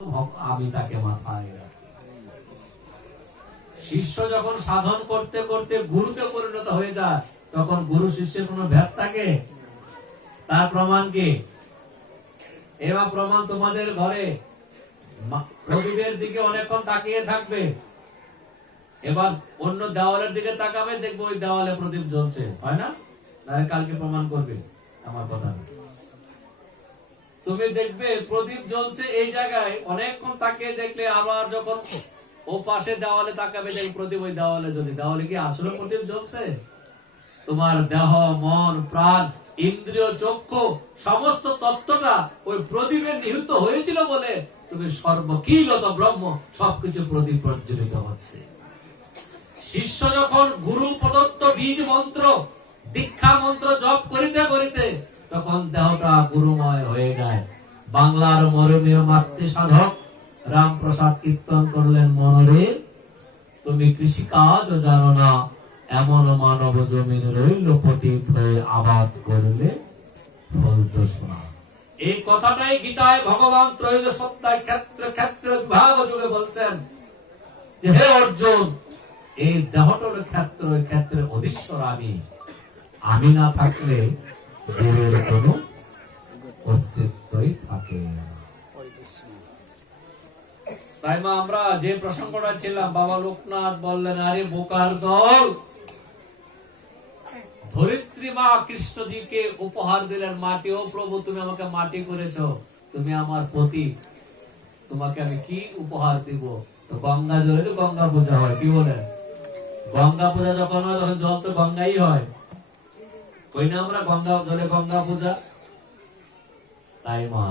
আমি তাকে মাথায় রাখি। শিষ্য যখন সাধন করতে করতে গুরুতে পরিণত হয়ে যায়, তখন গুরু শিষ্যের কোন ভেদ থাকে? তার প্রমাণ কি? এবার প্রমাণ তোমাদের ঘরে প্রদীপের দিকে অনেকক্ষণ তাকিয়ে থাকবে, এবার অন্য দেওয়ালের দিকে তাকাবে, দেখবো ওই দেওয়ালে প্রদীপ জ্বলছে, হয় না? কালকে প্রমাণ করবে আমার কথা। তুমি দেখবে প্রদীপ জ্বলছে এই জায়গায়, অনেকক্ষণ তাকিয়ে দেখলে আবার যখন ও পাশে দেওয়ালে তাকাবে, দেখবে প্রদীপ ওই দেওয়ালে জ্বলছে। দেওয়ালে কি আসলে প্রদীপ জ্বলছে? তোমার দেহ, মন, প্রাণ, ইন্দ্রিয়, চক্ষু, সমস্ত তত্ত্বটা ওই প্রদীপে নিহিত হয়েছিল বলে তুমি সর্বকিলত ব্রহ্ম সবকিছু প্রদীপ প্রজ্বলিত হচ্ছে। শিষ্য যখন গুরু প্রদত্ত বীজ মন্ত্র, দীক্ষা মন্ত্র জপ করিতে করিতে তখন দেহটা গুরুময় হয়ে যায়। বাংলার মরমীয় মাতৃ সাধক রামপ্রসাদ কীর্তন করলেন, মনরে তুমি কৃষি কাজ জানো না, এমন মানব জমিন রইল পতিত হয়ে আবাদ করলে ফলতো শোনা। এই কথাটাই গীতায় ভগবান ত্রয়োদশ অধ্যায় ক্ষেত্র ক্ষেত্র বিভাগ যোগে বলছেন যে হে অর্জুন, এই দেহটার ক্ষেত্র, ক্ষেত্রে অধীশ্বর আমি না থাকলে জীবের কোনো অস্তিত্বই থাকে না। তাই মা আমরা যে প্রসঙ্গটা ছিলাম, বাবা লোকনাথ বললেন, আরে বোকার দল, ধরিত্রী মা কৃষ্ণজিকে উপহার দিলেন মাটি। ও প্রভু, তুমি আমাকে মাটি করেছো, তুমি আমার পতি, তোমাকে আমি কি উপহার দিব? তো গঙ্গা জলে তো গঙ্গা পূজা হয়, কি বলেন? গঙ্গা পূজা যখন হয় তখন জল তো গঙ্গাই হয়, কই না? আমরা গঙ্গা জলে গঙ্গা পূজা। তাই মা